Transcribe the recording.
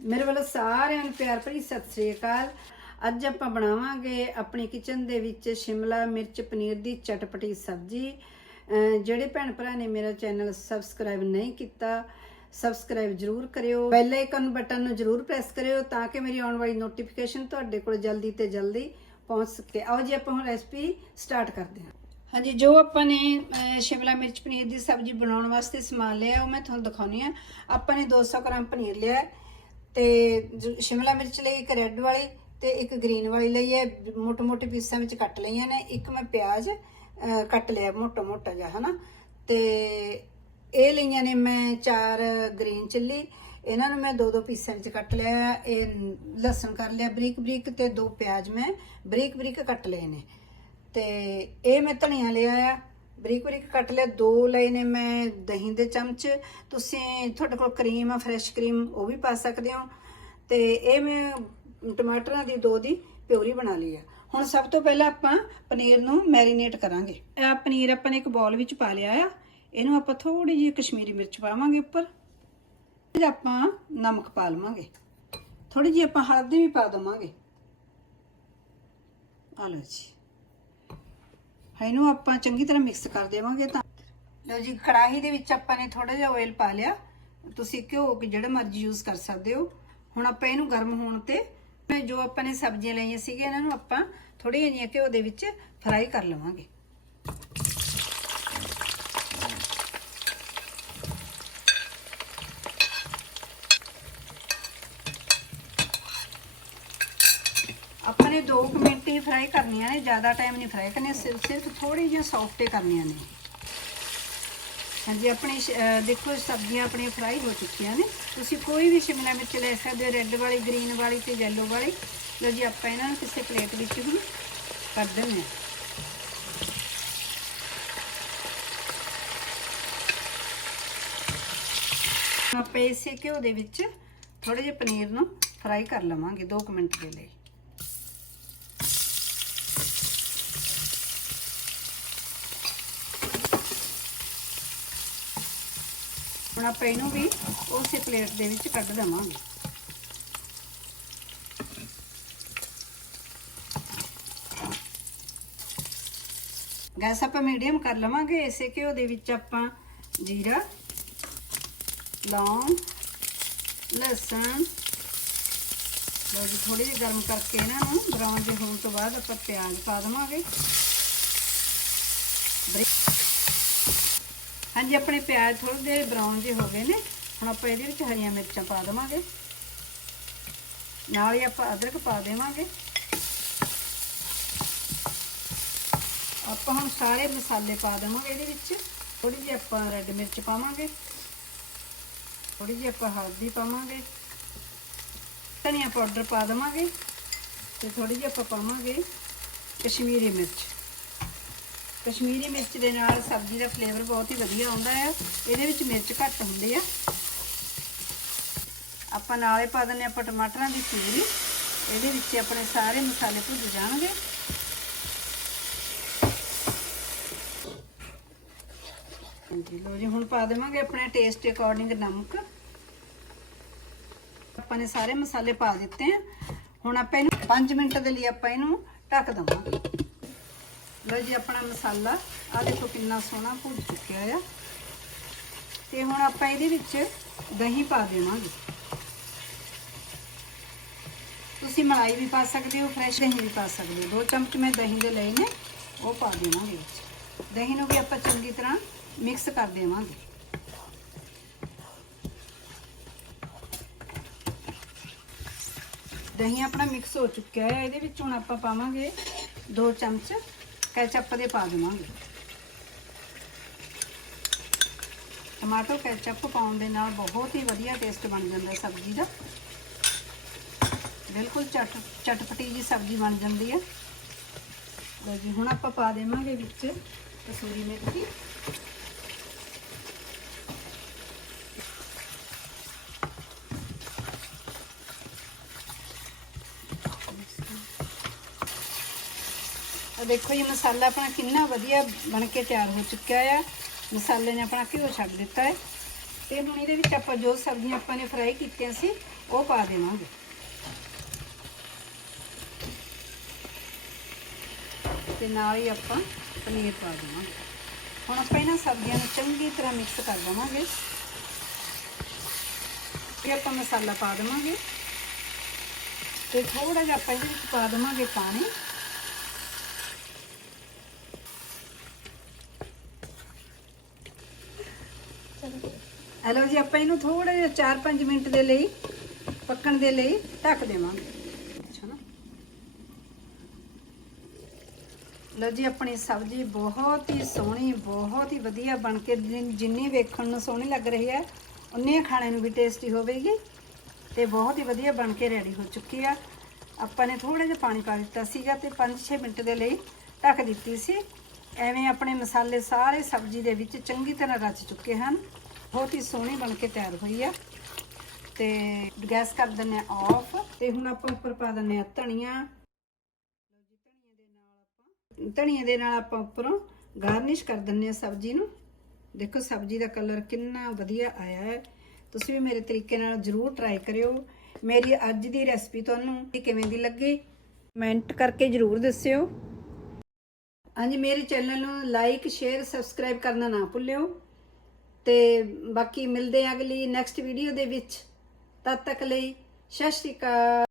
ਮੇਰੇ ਵੱਲੋਂ ਸਾਰਿਆਂ ਨੂੰ ਪਿਆਰ ਭਰੀ ਸਤਿ ਸ੍ਰੀ ਅਕਾਲ। ਅੱਜ ਆਪਾਂ ਬਣਾਵਾਂਗੇ ਆਪਣੀ ਕਿਚਨ ਦੇ ਵਿੱਚ ਸ਼ਿਮਲਾ ਮਿਰਚ ਪਨੀਰ ਦੀ ਚਟਪਟੀ ਸਬਜ਼ੀ। ਜਿਹੜੇ ਭੈਣ ਭਰਾ ਨੇ ਮੇਰਾ ਚੈਨਲ ਸਬਸਕ੍ਰਾਈਬ ਨਹੀਂ ਕੀਤਾ, ਸਬਸਕ੍ਰਾਈਬ ਜਰੂਰ ਕਰਿਓ। ਬੈਲ ਆਈਕਨ ਬਟਨ ਨੂੰ ਜਰੂਰ ਪ੍ਰੈਸ ਕਰਿਓ ਤਾਂ ਕਿ ਮੇਰੀ ਆਉਣ ਵਾਲੀ ਨੋਟੀਫਿਕੇਸ਼ਨ ਤੁਹਾਡੇ ਕੋਲ ਜਲਦੀ ਤੇ ਜਲਦੀ ਪਹੁੰਚ ਸਕੇ। ਆਓ ਜੀ, ਆਪਾਂ ਹੁਣ ਰੈਸਪੀ ਸਟਾਰਟ ਕਰਦੇ ਹਾਂ। ਹਾਂਜੀ, ਜੋ ਆਪਾਂ ਨੇ ਸ਼ਿਮਲਾ ਮਿਰਚ ਪਨੀਰ ਦੀ ਸਬਜ਼ੀ ਬਣਾਉਣ ਵਾਸਤੇ ਸਮਾਨ ਲਿਆ, ਉਹ ਮੈਂ ਤੁਹਾਨੂੰ ਦਿਖਾਉਣੀ ਆ। ਆਪਾਂ ਨੇ 200 ਗ੍ਰਾਮ ਪਨੀਰ ਲਿਆ ਹੈ। ਤੇ ਜ- ਸ਼ਿਮਲਾ ਮਿਰਚ ਲਈ ਇੱਕ ਰੈੱਡ ਵਾਲੀ ਤੇ ਇੱਕ ਗ੍ਰੀਨ ਵਾਲੀ ਲਈ ਹੈ। ਮੋਟੇ-ਮੋਟੇ ਪੀਸਾਂ ਵਿੱਚ ਕੱਟ ਲਈਆਂ ਨੇ। ਇੱਕ ਮੈਂ ਪਿਆਜ਼ ਕੱਟ ਲਿਆ ਮੋਟਾ-ਮੋਟਾ ਜਿਹਾ, ਹਨਾ। ਤੇ ਇਹ ਲਈਆਂ ਨੇ ਮੈਂ ਚਾਰ ਗ੍ਰੀਨ ਚਿੱਲੀ ਇਹਨਾਂ ਨੂੰ ਮੈਂ ਦੋ ਦੋ ਪੀਸਾਂ ਵਿੱਚ ਕੱਟ ਲਿਆ। ਇਹ ਲਸਣ ਕਰ ਲਿਆ ਬਰੀਕ-ਬਰੀਕ ਤੇ ਦੋ ਪਿਆਜ਼ ਮੈਂ ਬਰੀਕ-ਬਰੀਕ ਕੱਟ ਲਏ ਨੇ। ਤੇ ਇਹ ਮੈਂ ਧਨੀਆ ਲਿਆ ਆ। ਬਰੀਕ ਬਰੀਕ ਕੱਟ ਲਿਆ, ਦੋ ਲਏ ਨੇ ਮੈਂ ਦਹੀਂ ਦੇ ਚਮਚ। ਤੁਸੀਂ ਤੁਹਾਡੇ ਕੋਲ ਕਰੀਮ ਆ, ਫਰੈਸ਼ ਕਰੀਮ, ਉਹ ਵੀ ਪਾ ਸਕਦੇ ਹੋ। ਤੇ ਇਹ ਮੈਂ ਟਮਾਟਰਾਂ ਦੀ, ਦੋ ਦੀ ਪਿਉਰੀ ਬਣਾ ਲਈ ਆ। ਹੁਣ ਸਭ ਤੋਂ ਪਹਿਲਾਂ ਆਪਾਂ ਪਨੀਰ ਨੂੰ ਮੈਰੀਨੇਟ ਕਰਾਂਗੇ। ਇਹ ਪਨੀਰ ਆਪਾਂ ਨੇ ਇੱਕ ਬੌਲ ਵਿੱਚ ਪਾ ਲਿਆ ਆ। ਇਹਨੂੰ ਆਪਾਂ ਥੋੜੀ ਜਿਹੀ ਕਸ਼ਮੀਰੀ ਮਿਰਚ ਪਾਵਾਂਗੇ ਉੱਪਰ। ਤੇ ਆਪਾਂ ਨਮਕ ਪਾ ਲਵਾਂਗੇ। ਥੋੜੀ ਜਿਹੀ ਆਪਾਂ ਹਲਦੀ ਵੀ ਪਾ ਦਵਾਂਗੇ। ਆ ਲਓ ਜੀ। ਇਹਨੂੰ ਆਪਾਂ ਚੰਗੀ ਤਰ੍ਹਾਂ ਮਿਕਸ ਕਰ ਦੇਵਾਂਗੇ ਤਾਂ। ਲਓ ਜੀ, ਕੜਾਹੀ ਦੇ ਵਿੱਚ ਆਪਾਂ ਨੇ ਥੋੜਾ ਜਿਹਾ ਆਇਲ ਪਾ ਲਿਆ। ਤੁਸੀਂ ਘਿਓ ਕਿ ਜਿਹੜਾ ਮਰਜ਼ੀ ਯੂਜ਼ ਕਰ ਸਕਦੇ ਹੋ। ਹੁਣ ਆਪਾਂ ਇਹਨੂੰ ਗਰਮ ਹੋਣ ਤੇ ਮੈਂ ਜੋ ਆਪਾਂ ਨੇ ਸਬਜ਼ੀਆਂ ਲਈਆਂ ਸੀਗੀਆਂ, ਇਹਨਾਂ ਨੂੰ ਆਪਾਂ ਥੋੜੀਆਂ ਜਿਹੀਆਂ ਘਿਓ ਦੇ ਵਿੱਚ ਫਰਾਈ ਕਰ ਲਵਾਂਗੇ। ਆਪਾਂ ਨੇ 2 ਮਿੰਟ ਹੀ ਫਰਾਈ ਕਰਨੀਆਂ ਨੇ, ਜ਼ਿਆਦਾ ਟਾਈਮ ਨਹੀਂ ਫਰਾਈ ਕਰਨੀਆਂ, ਸਿਰਫ ਸਿਰਫ ਥੋੜੀ ਜਿਹੀਆਂ ਸੌਫਟ ਹੀ ਕਰਨੀਆਂ ਨੇ। ਹਾਂਜੀ, ਆਪਣੀ ਦੇਖੋ, ਸਬਜ਼ੀਆਂ ਆਪਣੀਆਂ ਫਰਾਈ ਹੋ ਚੁੱਕੀਆਂ ਨੇ। ਤੁਸੀਂ ਕੋਈ ਵੀ ਸ਼ਿਮਲਾ ਮਿਰਚ ਲੈ ਸਕਦੇ ਹੋ ਰੈੱਡ ਵਾਲੀ ਗ੍ਰੀਨ ਵਾਲੀ ਤੇ ਯੈਲੋ ਵਾਲੀ। ਲਓ ਜੀ, ਆਪਾਂ ਇਹਨਾਂ ਨੂੰ ਕਿਸੇ ਪਲੇਟ ਵਿੱਚ ਹੁਣ ਕਰ ਦਿੰਦੇ ਹਾਂ। ਆਪਾਂ ਇਸੇ ਘਿਓ ਦੇ ਵਿੱਚ ਥੋੜੇ ਜਿਹੇ ਪਨੀਰ ਨੂੰ ਫਰਾਈ ਕਰ ਲਵਾਂਗੇ 2 ਮਿੰਟ ਦੇ ਲਈ। ਹੁਣ ਆਪਾਂ ਇਹਨੂੰ ਵੀ ਉਸੇ ਪਲੇਟ ਦੇ ਵਿੱਚ ਕੱਢ ਦੇਵਾਂਗੇ। ਗੈਸ ਆਪਾਂ ਮੀਡੀਅਮ ਕਰ ਲਵਾਂਗੇ, ਇਸੇ ਘਿਓ ਦੇ ਵਿੱਚ ਆਪਾਂ ਜੀਰਾ, ਲੌਂਗ, ਲਸਣ, ਲਓ ਜੀ ਥੋੜੀ ਜਿਹੀ ਗਰਮ ਕਰਕੇ ਇਹਨਾਂ ਨੂੰ ਬਰਾਊਨ ਜਿਹੇ ਹੋਣ ਤੋਂ ਬਾਅਦ ਆਪਾਂ ਪਿਆਜ਼ ਪਾ ਦੇਵਾਂਗੇ। ਹਾਂਜੀ, ਆਪਣੇ ਪਿਆਜ਼ ਥੋੜੇ ਜਿਹੇ ਬਰਾਊਨ ਜਿਹੇ ਹੋ ਗਏ ਨੇ। ਹੁਣ ਆਪਾਂ ਇਹਦੇ ਵਿੱਚ ਹਰੀਆਂ ਮਿਰਚਾਂ ਪਾ ਦੇਵਾਂਗੇ। ਨਾਲ ਹੀ ਆਪਾਂ ਅਦਰਕ ਪਾ ਦੇਵਾਂਗੇ। ਆਪਾਂ ਹੁਣ ਸਾਰੇ ਮਸਾਲੇ ਪਾ ਦੇਵਾਂਗੇ ਇਹਦੇ ਵਿੱਚ। ਥੋੜੀ ਜਿਹੀ ਆਪਾਂ ਰੈੱਡ ਮਿਰਚ ਪਾਵਾਂਗੇ। ਥੋੜੀ ਜਿਹੀ ਆਪਾਂ ਹਲਦੀ ਪਾਵਾਂਗੇ। ਧਨੀਆ ਪਾਊਡਰ ਪਾ ਦੇਵਾਂਗੇ। ਤੇ ਥੋੜੀ ਜਿਹੀ ਆਪਾਂ ਪਾਵਾਂਗੇ ਕਸ਼ਮੀਰੀ ਮਿਰਚ। ਕਸ਼ਮੀਰੀ ਮਿਰਚ ਦੇ ਨਾਲ ਸਬਜ਼ੀ ਦਾ ਫਲੇਵਰ ਬਹੁਤ ਹੀ ਵਧੀਆ ਆਉਂਦਾ ਆ। ਇਹਦੇ ਵਿੱਚ ਮਿਰਚ ਘੱਟ ਹੁੰਦੀ ਆ। ਆਪਾਂ ਨਾਲੇ ਪਾ ਦਿੰਦੇ ਆਪਾਂ ਟਮਾਟਰਾਂ ਦੀ ਪਿਊਰੀ ਇਹਦੇ ਵਿੱਚ ਆਪਣੇ ਸਾਰੇ ਮਸਾਲੇ ਭੁੱਜ ਜਾਣਗੇ। ਹਾਂਜੀ ਲੋ ਜੀ, ਹੁਣ ਪਾ ਦੇਵਾਂਗੇ ਆਪਣੇ ਟੇਸਟ ਅਕੋਰਡਿੰਗ ਨਮਕ। ਆਪਾਂ ਨੇ ਸਾਰੇ ਮਸਾਲੇ ਪਾ ਦਿੱਤੇ ਆ। ਹੁਣ ਆਪਾਂ ਇਹਨੂੰ 5 ਮਿੰਟ ਦੇ ਲਈ ਆਪਾਂ ਇਹਨੂੰ ਢੱਕ ਦਵਾਂਗੇ। ਲੋ ਜੀ, ਆਪਣਾ ਮਸਾਲਾ। ਆ ਦੇਖੋ ਕਿੰਨਾ ਸੋਹਣਾ ਭੁੱਜ ਚੁੱਕਿਆ ਆ। ਤੇ ਹੁਣ ਆਪਾਂ ਇਹਦੇ ਵਿੱਚ ਦਹੀਂ ਪਾ ਦੇਵਾਂਗੇ। ਤੁਸੀਂ ਮਲਾਈ ਵੀ ਪਾ ਸਕਦੇ ਹੋ, ਫਰੈਸ਼ ਦਹੀਂ ਵੀ ਪਾ ਸਕਦੇ ਹੋ। ਦੋ ਚਮਚ ਮੈਂ ਦਹੀਂ ਦੇ ਲਏ ਨੇ, ਉਹ ਪਾ ਦੇਵਾਂਗੇ ਵਿੱਚ। ਦਹੀਂ ਨੂੰ ਵੀ ਆਪਾਂ ਚੰਗੀ ਤਰ੍ਹਾਂ ਮਿਕਸ ਕਰ ਦੇਵਾਂਗੇ। ਦਹੀਂ ਆਪਣਾ ਮਿਕਸ ਹੋ ਚੁੱਕਿਆ ਹੈ ਇਹਦੇ ਵਿੱਚ ਹੁਣ ਆਪਾਂ ਪਾਵਾਂਗੇ 2 ਚਮਚ ਕੈਚਅਪ ਦੇ ਪਾ ਦੇਵਾਂਗੇ। ਟਮਾਟੋ ਕੈਚਅਪ ਪਾਉਣ ਦੇ ਨਾਲ ਬਹੁਤ ਹੀ ਵਧੀਆ ਟੇਸਟ ਬਣ ਜਾਂਦਾ ਸਬਜ਼ੀ ਦਾ। ਬਿਲਕੁਲ ਚਟ, ਚਟਪਟੀ ਜੀ ਸਬਜ਼ੀ ਬਣ ਜਾਂਦੀ ਹੈ। ਲਓ ਜੀ, ਹੁਣ ਆਪਾਂ ਪਾ ਦੇਵਾਂਗੇ ਵਿੱਚ ਕਸੂਰੀ ਮੇਥੀ ਆ ਦੇਖੋ ਜੀ, ਮਸਾਲਾ ਆਪਣਾ ਕਿੰਨਾ ਵਧੀਆ ਬਣ ਕੇ ਤਿਆਰ ਹੋ ਚੁੱਕਿਆ ਆ। ਮਸਾਲੇ ਨੇ ਆਪਣਾ ਘਿਓ ਛੱਡ ਦਿੱਤਾ ਹੈ। ਤੇ ਹੁਣ ਇਹਦੇ ਵਿੱਚ ਆਪਾਂ ਜੋ ਸਬਜ਼ੀਆਂ ਆਪਾਂ ਨੇ ਫਰਾਈ ਕੀਤੀਆਂ ਸੀ, ਉਹ ਪਾ ਦੇਵਾਂਗੇ। ਤੇ ਨਾਲ ਹੀ ਆਪਾਂ ਪਨੀਰ ਪਾ ਦੇਵਾਂਗੇ। ਹੁਣ ਆਪਾਂ ਇਹਨਾਂ ਸਬਜ਼ੀਆਂ ਨੂੰ ਚੰਗੀ ਤਰ੍ਹਾਂ ਮਿਕਸ ਕਰ ਦੇਵਾਂਗੇ ਫਿਰ ਆਪਾਂ ਮਸਾਲਾ ਪਾ ਦੇਵਾਂਗੇ। ਤੇ ਥੋੜਾ ਜਿਹਾ ਆਪਾਂ ਇਹਦੇ ਵਿੱਚ ਪਾ ਦੇਵਾਂਗੇ ਪਾਣੀ। ਹਲੋ ਜੀ, ਆਪਾਂ ਇਹਨੂੰ ਥੋੜਾ ਜਿਹਾ 4-5 ਮਿੰਟ ਦੇ ਲਈ ਪੱਕਣ ਦੇ ਲਈ ਢੱਕ ਦੇਵਾਂਗੇ। ਅੱਛਾ ਨਾ? ਲਓ ਜੀ, ਆਪਣੀ ਸਬਜ਼ੀ ਬਹੁਤ ਹੀ ਸੋਹਣੀ, ਬਹੁਤ ਹੀ ਵਧੀਆ ਬਣ ਕੇ ਜਿੰਨੀ ਵੇਖਣ ਨੂੰ ਸੋਹਣੀ ਲੱਗ ਰਹੀ ਹੈ ਉਨੀ ਖਾਣੇ ਨੂੰ ਵੀ ਟੇਸਟੀ ਹੋਵੇਗੀ ਤੇ ਬਹੁਤ ਹੀ ਵਧੀਆ ਬਣ ਕੇ ਰੈਡੀ ਹੋ ਚੁੱਕੀ ਆ। ਆਪਾਂ ਨੇ ਥੋੜਾ ਜਿਹਾ ਪਾਣੀ ਪਾ ਦਿੱਤਾ ਸੀਗਾ ਤੇ 5-6 ਮਿੰਟ ਦੇ ਲਈ ਢੱਕ ਦਿੱਤੀ ਸੀ। ਐਵੇਂ ਆਪਣੇ ਮਸਾਲੇ ਸਾਰੇ ਸਬਜ਼ੀ ਦੇ ਵਿੱਚ ਚੰਗੀ ਤਰ੍ਹਾਂ ਰਚ ਚੁੱਕੇ ਹਨ। ਬਹੁਤ ਹੀ ਸੋਹਣੀ ਬਣ ਕੇ ਤਿਆਰ ਹੋਈ ਆ। ਤੇ ਗੈਸ ਕਰ ਦਿੰਨੇ ਆ ਆਫ ਤੇ ਹੁਣ ਆਪਾਂ ਉੱਪਰ ਪਾ ਦਿੰਨੇ ਆ ਧਨੀਆ। ਧਨੀਏ ਦੇ ਨਾਲ ਆਪਾਂ ਉੱਪਰੋਂ ਗਾਰਨਿਸ਼ ਕਰ ਦਿੰਨੇ ਆ ਸਬਜ਼ੀ ਨੂੰ। ਦੇਖੋ ਸਬਜ਼ੀ ਦਾ ਕਲਰ ਕਿੰਨਾ ਵਧੀਆ ਆਇਆ ਹੈ। ਤੁਸੀਂ ਵੀ ਮੇਰੇ ਤਰੀਕੇ ਨਾਲ ਜ਼ਰੂਰ ਟਰਾਈ ਕਰਿਓ। ਮੇਰੀ ਅੱਜ ਦੀ ਰੈਸਪੀ ਤੁਹਾਨੂੰ ਕਿਵੇਂ ਦੀ ਲੱਗੀ ਕਮੈਂਟ ਕਰਕੇ ਜ਼ਰੂਰ ਦੱਸਿਓ। ਹਾਂਜੀ, ਮੇਰੇ ਚੈਨਲ ਨੂੰ ਲਾਈਕ ਸ਼ੇਅਰ ਸਬਸਕ੍ਰਾਈਬ ਕਰਨਾ ਨਾ ਭੁੱਲਿਓ। ਤੇ ਬਾਕੀ ਮਿਲਦੇ ਆ ਅਗਲੀ ਨੈਕਸਟ ਵੀਡੀਓ ਦੇ ਵਿੱਚ। ਤਦ ਤੱਕ ਲਈ ਸਤਿ ਸ਼੍ਰੀ ਅਕਾਲ।